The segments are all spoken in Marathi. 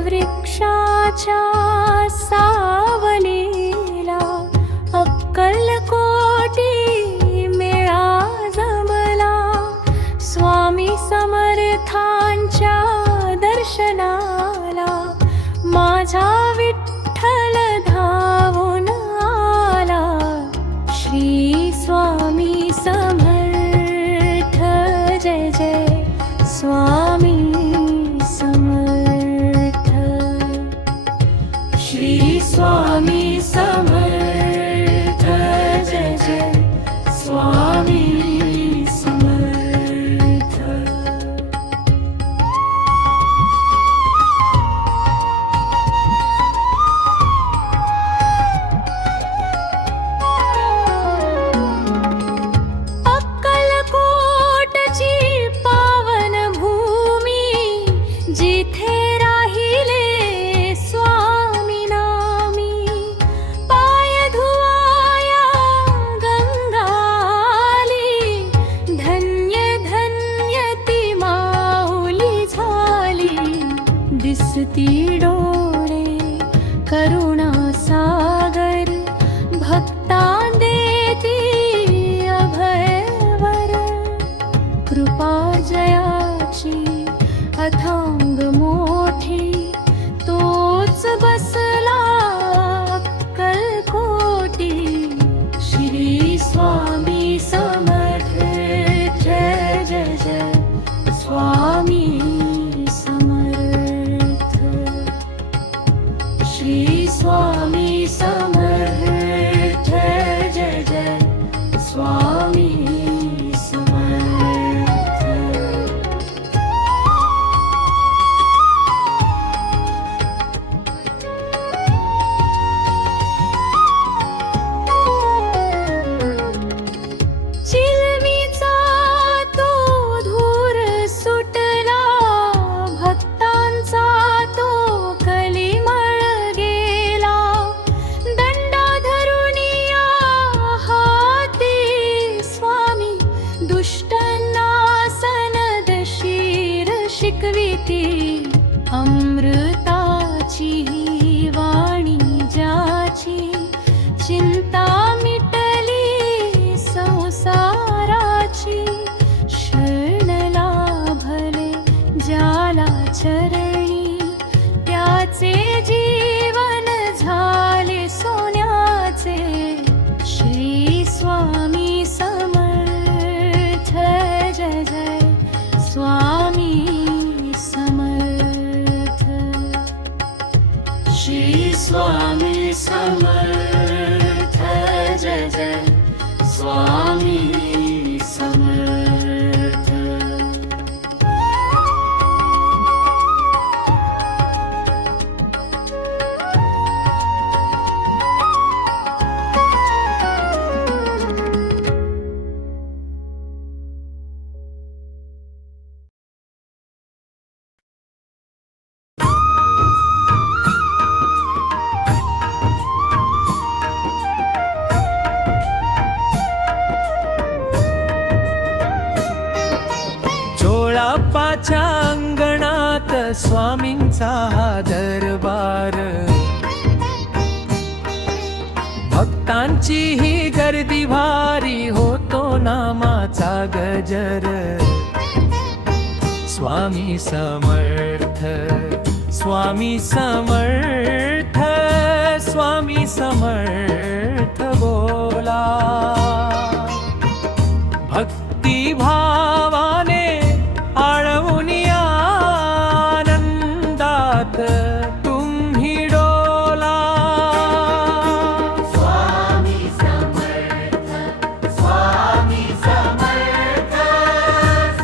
वटवृक्षाच्या सावलीला अक्कलकोटी मेळा जमला। स्वामी समर्थांच्या दर्शनाला माझा विठ्ठल धावून आला। श्री स्वामी समर्थ, जय जय स्वामी समर्थ। श्री स्वामी समर्थ, जय जय स्वामी समर्थ। अक्कलकोटची पावन भूमी, जिथे राहिले स्वामी नामी। पाय धुवाया गंगाली, धन्य धन्य ती माऊली झाली। दिसती डोळे करुणा सागर, भक्ता देती अभयवर। कृपा जयाची अथांग मोठी, तोच बसला अक्कलकोटी। श्री स्वामी समर्थ, जय जय जय स्वामी समर्थ। श्री स्वामी समर्थ, जय जय स्वामी समर्थ। चिलमीचा तो धूर सुटला, भक्तांचा तो कलिमळ गेला। दंडा धरुनिया हाती स्वामी, दुष्टांना सनदशीर शिकविती। अमृताची ही वाणी ज्याची, चिंता मिटली संसाराची। शरण लाभले ज्याला चरणी, त्याचे जीवन झाले सोन्याचे। श्री स्वामी समर्थ, जय जय स्वामी समर्थ। श्री स्वामी समर्थ, जय जय स्वामी समर्थ। चोळाप्पाच्या अंगणात स्वामींचा हा दरबार। भक्तांची ही गर्दी भारी, होतो नामाचा गजर। स्वामी समर्थ, स्वामी समर्थ, स्वामी समर्थ बोला। भक्ती भावाने आळवूनी आनंदात तुम्ही डोला। स्वामी समर्थ, स्वामी समर्थ,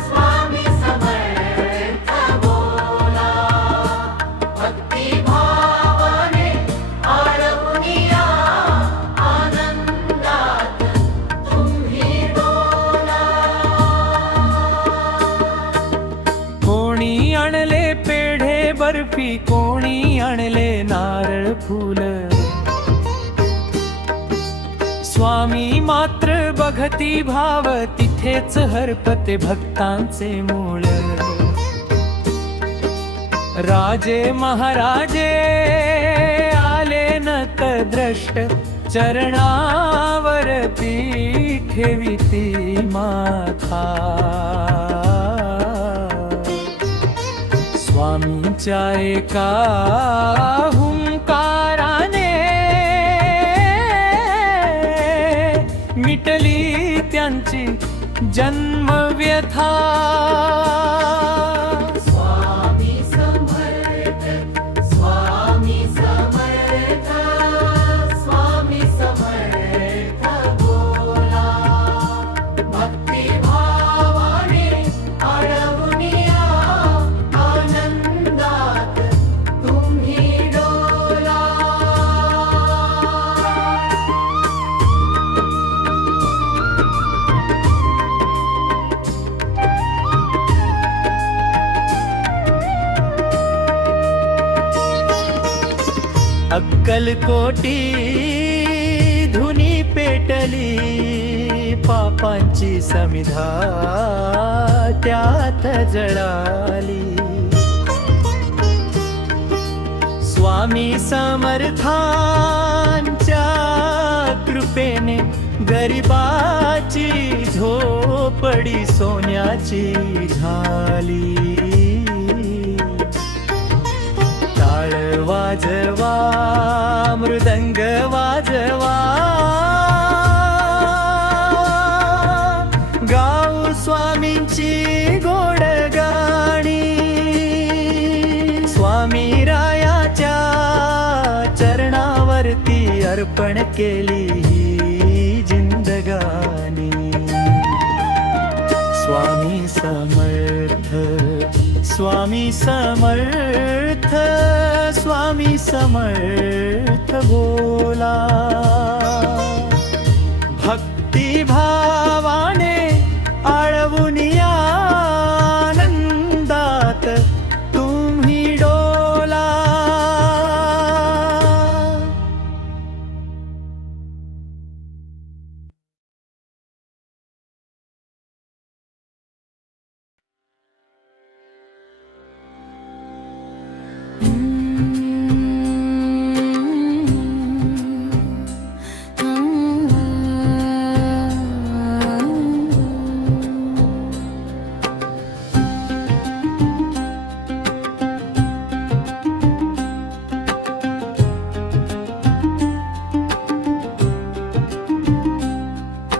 स्वामी समर्थ बोला। भक्ती भाव फूल स्वामी मात्र बघती भाव तिथेच हरपते भक्तांचे मूळ राजे महाराजे आले नत द्रष्ट चरणावर ठेविती माथा स्वामींच्या एका हुंकाराने मिटली त्यांची जन्मव्यथा स्वामी समर्थ स्वामी समर्थ स्वामी समर्थ बोला भक्ती भावाने अडवूनिया आनंदात तुम्ही डोला अक्कलकोटी धुनी पेटली पापांची समिधा त्यात जळाली स्वामी समर्थांच्या कृपेने गरिबाची झोपडी सोन्याची झाली टाळ वाजवा मृदंग वाजवा गाऊ स्वामींची गोड गाणी स्वामी रायाच्या चरणावरती अर्पण केली ही जिंदगानी स्वामी समर्थ स्वामी समर्थ स्वामी समर्थ बोला भक्ती भावाने आळवून या आनंदात तुम्ही डोला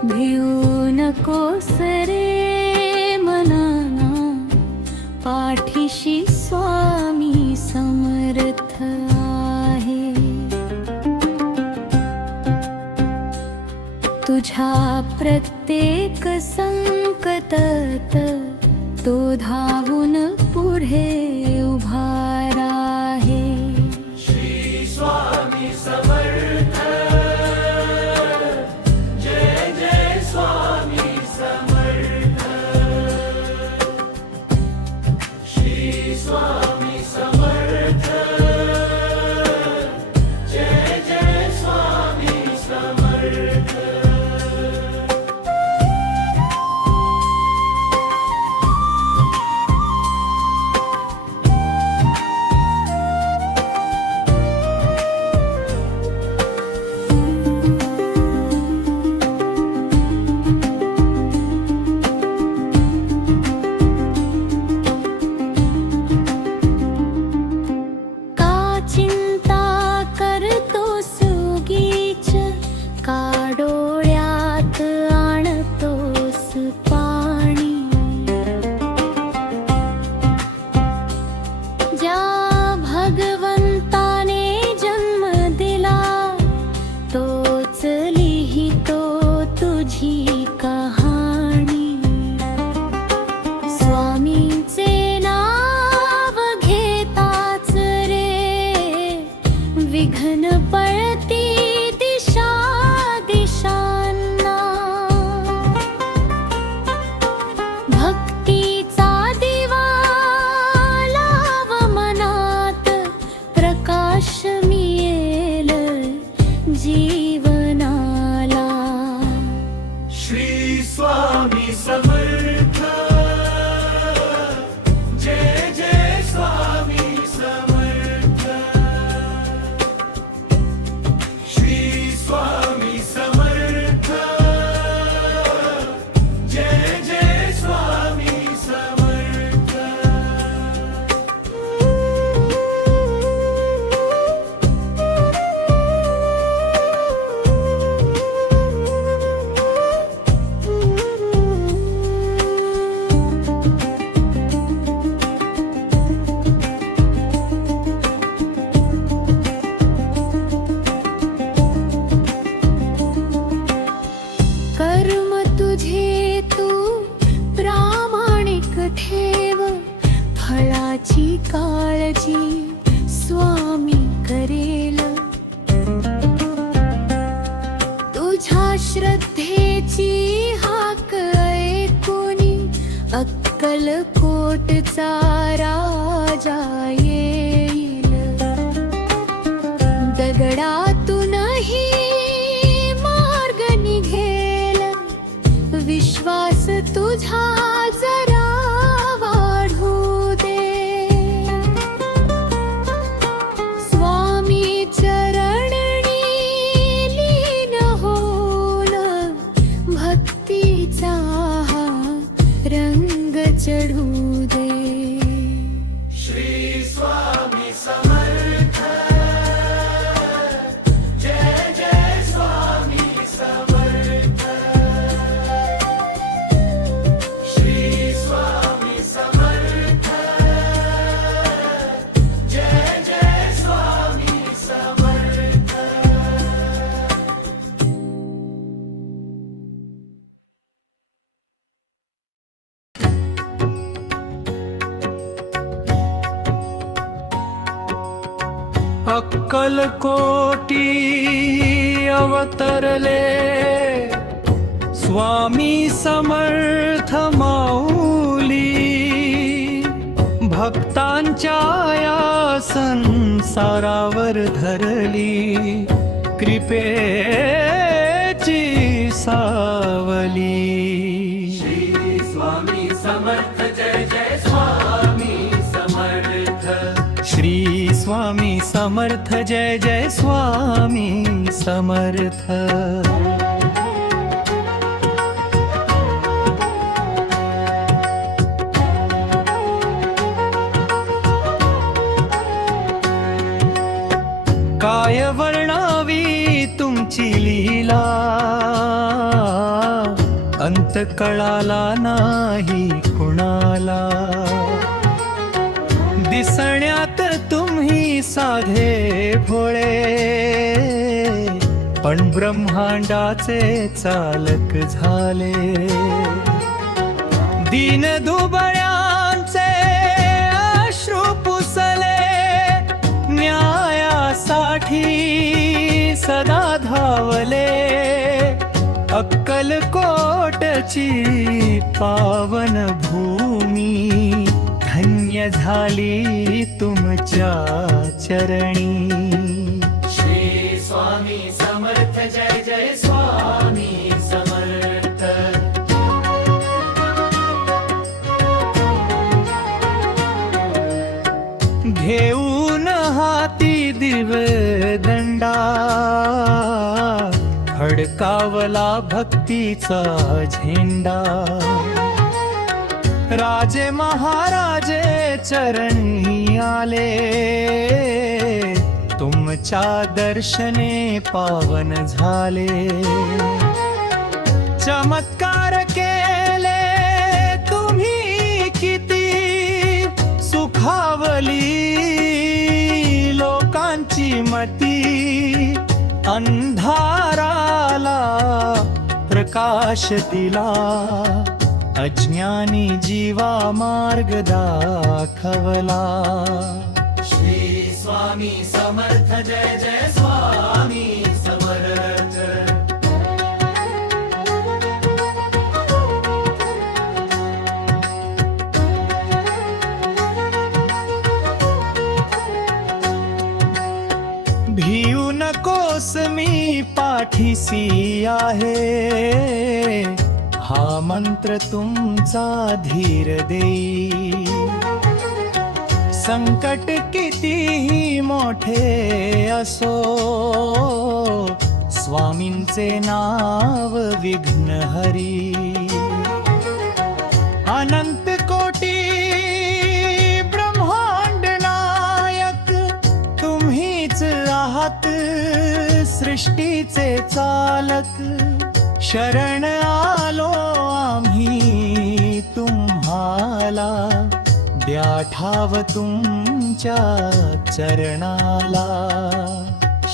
भिऊ नकोस रे मनाना पाठीशी स्वामी समर्थ आहे तुझ्या प्रत्येक संकटात तो धावून पुढे उभा आहे श्री स्वामी समर्थ जय जय स्वामी समर्थ श्री स्वामी समर्थ जय जय स्वामी समर्थ का चिंता करतोस उगीच का डोळ्यात आणतोस पाणी ज्या भगवंताने जन्म दिला तोच लिहितो तुझी कहाणी स्वामींचे नाव घेताच रे विघ्न पळती दिशा दिशांना भक्तीचा दिवा लाव मनात प्रकाश मिळेल जीवनाला. श्री स्वामी समर्थ. जय जय स्वामी समर्थ. श्री स्वामी समर्थ. जय जय स्वामी समर्थ. कर्म तुझे तू प्रामाणिक ठेव, फळाची काळजी स्वामी करेल. तुझ्या श्रद्धेची हाक ऐकूनी अक्कलकोटचा राजा येईल. दगडातूनही मार्ग निघेल, विश्वास तुझा जरा वाढू दे. स्वामी चरणी लीन होऊन भक्तीचा हा रंग चढू दे. श्री स्वामी समर्थ. जय जय स्वामी समर्थ. श्री स्वामी समर्थ. जय जय स्वामी समर्थ. अक्कलकोटी अवतरले स्वामी समर्थ माऊली. भक्तांच्या या संसारावर धरली कृपेची सावली. श्री स्वामी समर्थ. जय जय स्वामी समर्थ. श्री स्वामी समर्थ. जय जय स्वामी समर्थ. काय वर्णावी तुमची लीला, अंत कळाला नाही कुणाला. दिसण्यात तुम्ही साधे भोळे, पण ब्रह्मांडाचे चालक झाले. दीन दुबळ्यांचे अश्रू पुसले, न्यायासाठी सदा धावले. अक्कलकोटची पावन भूमी धन्य झाली तुमच्या चरणी. श्री स्वामी समर्थ. जय जय स्वामी समर्थ. घेऊन हाती दिवदंडा, फडकावला भक्तीचा झेंडा. राजे महाराजे चरणी आले, तुमच्या दर्शने पावन झाले. चमत्कार केले तुम्ही किती, सुखावली लोकांची मती. अंधाराला प्रकाश दिला, अज्ञानी जीवा मार्ग दाखवला. श्री स्वामी समर्थ. जय जय स्वामी समर्थ. भिऊ नकोस मी पाठीसी आहे, हा मंत्र तुमचा धीर देई. संकट कितीही मोठे असो, स्वामींचे नाव विघ्नहरी. अनंत कोटी ब्रह्मांड नायक तुम्हीच आहात, सृष्टीचे चालक. शरण आलो आम्ही तुम्हाला, द्या ठाव तुमच्या चरणाला.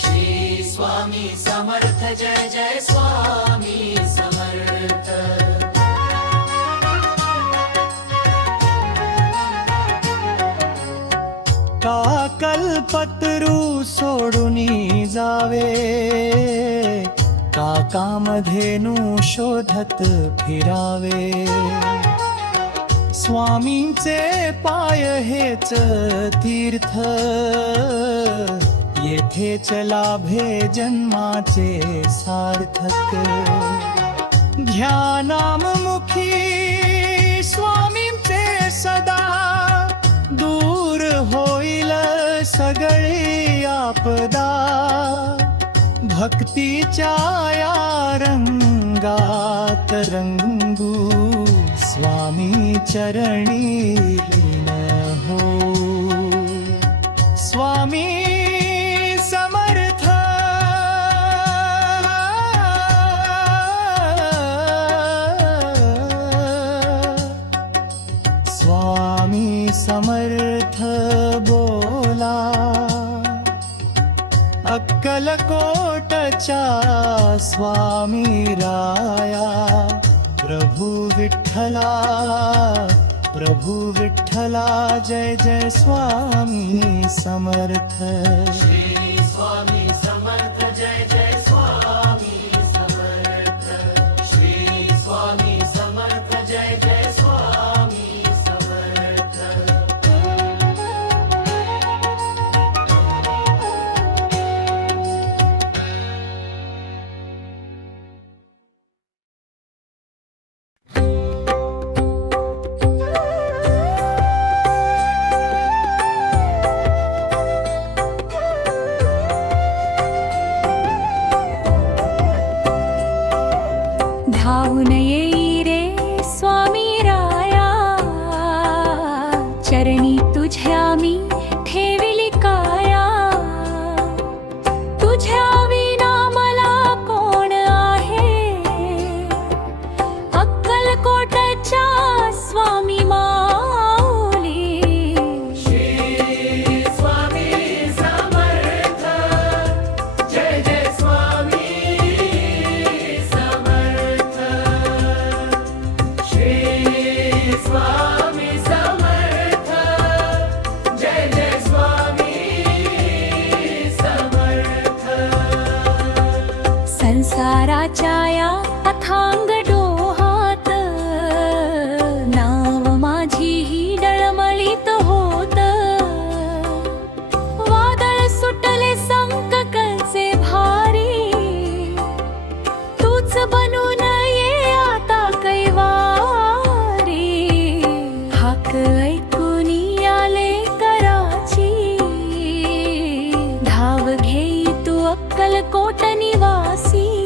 श्री स्वामी समर्थ जय जय स्वामी समर्थ. का कल्पतरू सोडूनी जावे, का कामधेनू शोधत फिरावे. स्वामींचे पाय हेच तीर्थ, येथेच लाभे जन्माचे सार्थक. ध्यानामुखी स्वामींचे सदा, दूर होईल सगळी आपदा. भक्तीच्या या रंगात रंगू, स्वामी चरणी लीन हो. स्वामी समर्थ. स्वामी समर्थ बोला, अक्कलकोटच्या स्वामी राया. प्रभु विठ्ठला, प्रभु विठ्ठला, जय जय स्वामी समर्थ. श्री स्वामी समर्थ जय जय स्वामी समर्थ. श्री स्वामी समर्थ जय जय स्वामी समर्थ. धावून येई रे स्वामी राया, चरणी तुझ्या मी ठेविली काया. तुझ्या विना मला कोण आहे, अक्कलकोटच्या स्वामी माऊली. श्री स्वामी समर्थ जय जय स्वामी समर्थ. श्री स्वामी समर्थ जय जय स्वामी समर्थ. संसाराच्या या अथांग डोहात, नाव माझी ही डळमळीत होत. वादळ सुटले संकटाचे भारी, तूच बनून ये आता कैवारी. हाक ऐकून आले कराची, धाव घेई तू अक्कलकोट निवासी.